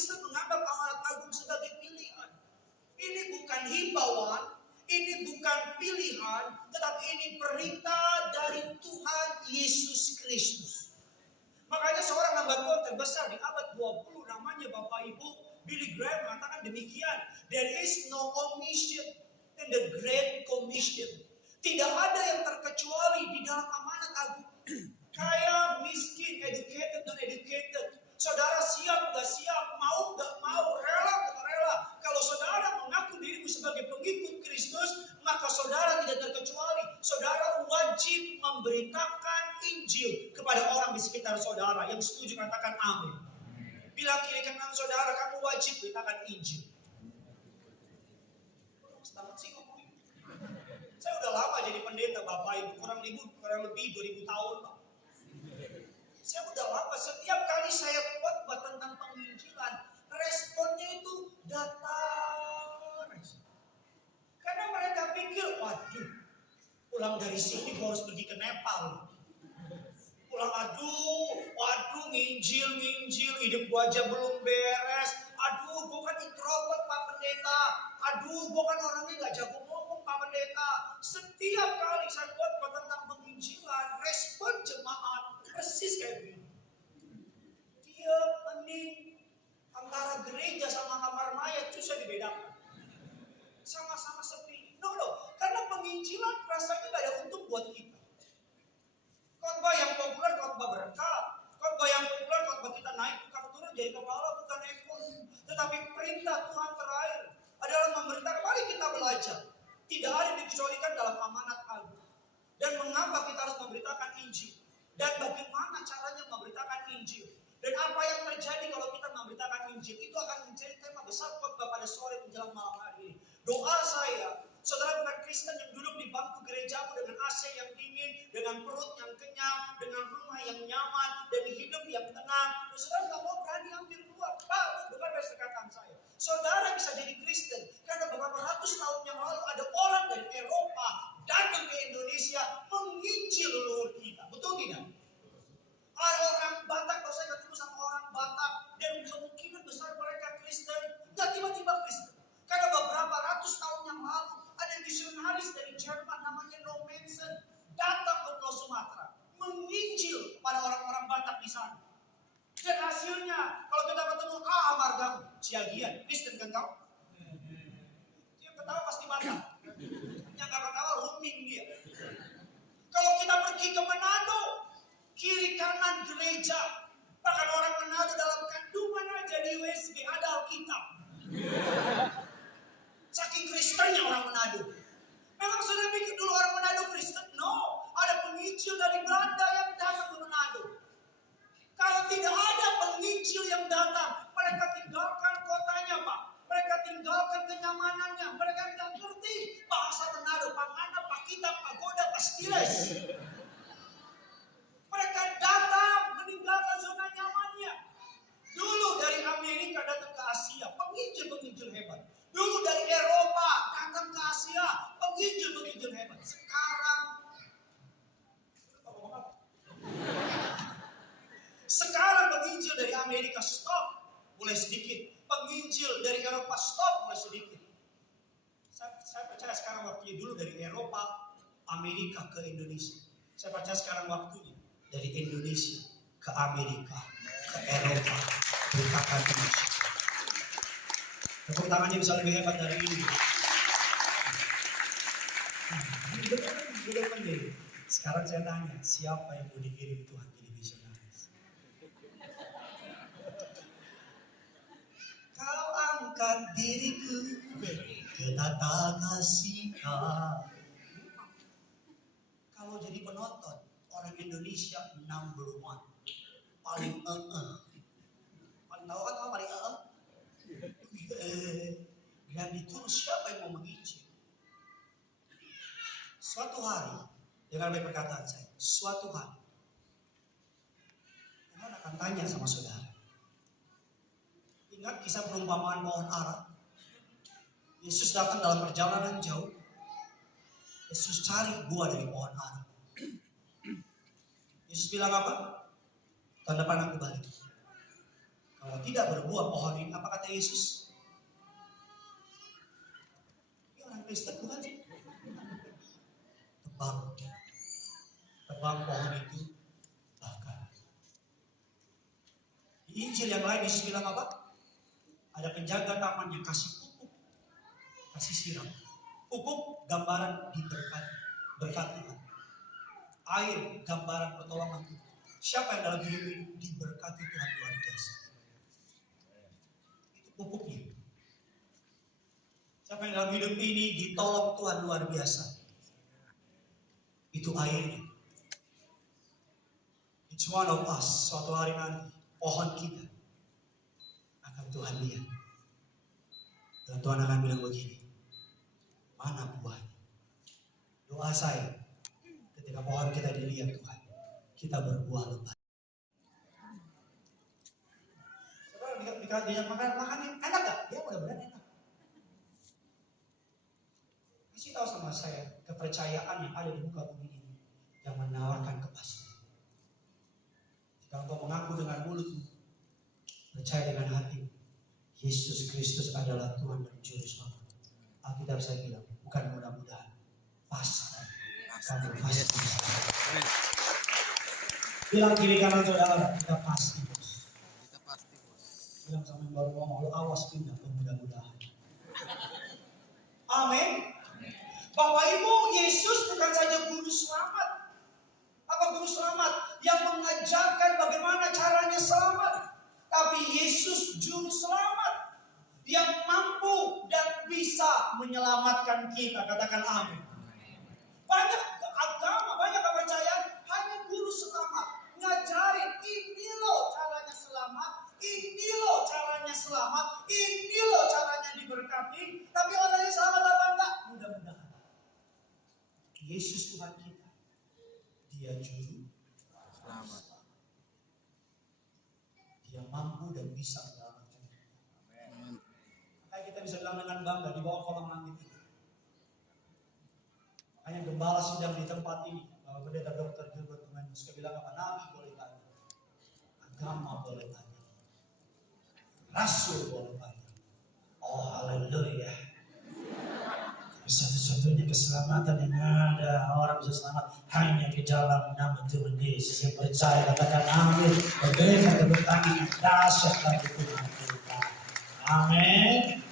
Kristen menganggap amanat agung sebagai pilihan. Ini bukan himbauan, ini bukan pilihan, tetapi ini perintah dari Tuhan Yesus Kristus. Makanya seorang hamba Tuhan terbesar di abad 20 namanya Bapak Ibu Billy Graham mengatakan demikian. There is no omission in the Great Commission. Tidak ada yang terkecuali di dalam amanat agung. Kaya, miskin, educated, non-educated. Saudara siap gak siap, mau gak mau, rela gak rela. Kalau saudara mengaku dirimu sebagai pengikut Kristus, maka saudara tidak terkecuali. Saudara wajib memberitakan Injil kepada orang di sekitar saudara. Yang setuju katakan amin. Bilang kiri kanan saudara, kamu wajib beritakan Injil. Selamat sih ngomongin. Saya udah lama jadi pendeta Bapak Ibu, kurang lebih 2000 tahun Pak. Saya udah lama, setiap kali saya khotbah tentang penginjilan, responnya itu datar. Karena mereka pikir, waduh, pulang dari sini gue harus pergi ke Nepal. Pulang, waduh, nginjil, hidup gue aja belum beres. Aduh, gue kan introvert Pak Pendeta. Aduh, gue kan orangnya gak jago ngomong Pak Pendeta. Setiap kali saya khotbah tentang penginjilan, respon jemaat persis kayak begini. Dia mending antara gereja sama kamar mayat susah dibedakan. Sama-sama sepi. No, karena penginjilan rasanya gak ada untung buat kita. Khotbah yang populer, khotbah berkat. Khotbah yang populer, khotbah kita naik bukan turun jadi kepala, bukan ekor. Tetapi perintah Tuhan terakhir adalah memberitakan. Mari kita belajar. Tidak ada dikecualikan dalam amanat agung. Dan mengapa kita harus memberitakan Injil? Dan bagaimana caranya memberitakan Injil? Dan apa yang terjadi kalau kita memberitakan Injil? Itu akan menjadi tema besar khotbah pada sore menjelang malam hari ini. Doa saya, saudara bukan Kristen yang duduk di bangku gerejamu dengan AC yang dingin, dengan perut yang kenyang, dengan rumah yang nyaman, dan hidup yang tenang. Saudara nggak mau berani ambil keluar. Pak, bukan perkataan saya. Saudara bisa jadi Kristen karena beberapa ratus tahun yang lalu ada orang dari Eropa datang ke Indonesia menginjil leluhur kita. Betul tidak? Ada orang Batak, kalau saya ketemu sama orang Batak, dan kemungkinan besar mereka Kristen, nggak tiba-tiba Kristen. Karena beberapa ratus tahun yang lalu ada misionaris dari Jerman namanya No Manson datang ke Pulau Sumatera menginjil kepada orang-orang Batak di sana. Dan hasilnya kalau kita ketemu Amargam, Ciagian, Kristen kan kau? Yang ketawa pasti Batak, yang nggak ketawa rooming dia. Kalau kita pergi ke Manado, kiri kanan gereja, bahkan orang Manado dalam kandungan aja di USG ada Alkitab. Saking Kristennya orang Manado. Memang sudah pikir dulu orang Manado Kristen? No, ada penginjil dari Belanda yang datang ke Manado. Kalau tidak ada penginjil yang datang, mereka tinggalkan kotanya Pak. Mereka tinggalkan kenyamanannya. Mereka tidak ngerti bahasa Manado, Pangana, Pakita, Pagoda, Pastiles. Mereka datang meninggalkan zona nyamannya. Dulu dari Amerika datang ke Asia, penginjil hebat. Dulu dari Eropa datang ke Asia, penginjil hebat. Sekarang penginjil dari Amerika stop, mulai sedikit. Penginjil dari Eropa stop, mulai sedikit. Saya percaya sekarang waktunya dulu dari Eropa, Amerika ke Indonesia. Saya percaya sekarang waktunya dari Indonesia ke Amerika, ke Eropa, beritakan Indonesia. Tepuk tangannya bisa lebih hebat dari ini. Sekarang saya tanya, siapa yang mau dikirim Tuhan jadi misionaris? Kau angkat diriku ke tata kasihan. Kalau jadi penonton, orang Indonesia number one, paling paling tahu kan paling dan ditulis siapa yang mau menginjil. Suatu hari, dengan baik perkataan saya, suatu hari Tuhan akan tanya sama saudara. Ingat kisah perumpamaan pohon ara? Yesus datang dalam perjalanan jauh. Yesus cari buah dari pohon ara. Yesus bilang apa? Tahun depan aku balik. Kalau tidak berbuah pohon ini, apa kata Yesus? Ini orang Kristen bukan sih? Tebang pohon itu bakar. Di Injil yang lain Yesus bilang apa? Ada penjaga taman yang kasih pupuk, kasih siram. Pupuk gambaran diberkati, berkat Tuhan. Air gambaran pertolongan Tuhan. Siapa yang dalam hidup ini diberkati Tuhan luar biasa? Itu pupuknya. Siapa yang dalam hidup ini ditolong Tuhan luar biasa? Itu airnya. Each one of us, suatu hari nanti, pohon kita akan Tuhan lihat. Dan Tuhan akan bilang begini, mana buahnya? Doa saya, ketika pohon kita dilihat Tuhan, kita berbuah lebat. Saudara, dia makan enak gak? Ya mudah-mudahan enak. Kasih tahu sama saya, kepercayaan yang ada di muka bumi ini yang menawarkan kepastian. Jika engkau mengaku dengan mulutmu, percaya dengan hati, Yesus Kristus adalah Tuhan dan Juru Selamat. Alkitab saya bilang, bukan mudah-mudahan, pasti. Kamu pasti. Bilang kiri kanan saudara, kita pasti bos. Kita pasti bos. Bilang sama yang baru ngomong, lu awas pindah ke mudah-mudahan. Amin. Bapak Ibu, Yesus bukan saja Guru Selamat. Apa Guru Selamat? Yang mengajarkan bagaimana caranya selamat. Tapi Yesus Juru Selamat. Yang mampu dan bisa menyelamatkan kita. Katakan amin. Banyak agama, banyak kepercayaan, hanya Guru Selamat. Ngajarin, ini loh caranya selamat. Ini loh caranya selamat. Ini loh caranya diberkati. Tapi orangnya selamat apa enggak? Mudah-mudahan. Yesus Tuhan kita. Dia Juru Selamat. Dia mampu dan bisa menyelamatkan kita. Makanya kita bisa bilang dengan bangga di bawah kolam langit ini. Makanya gembala sidang di tempat ini. Bapak Pendeta Dr. Gilbert Tumanus bilang apa? Nabi boleh tanya. Agama boleh tanya. Rasul boleh tanya. Oh haleluya. Satu-satunya keselamatan yang ada, orang bisa selamat hanya di dalam nama Tuhan Yesus. Yang percaya katakan amin. Berikan tepuk tangan yang dahsyat bagi Tuhan kita. Amin.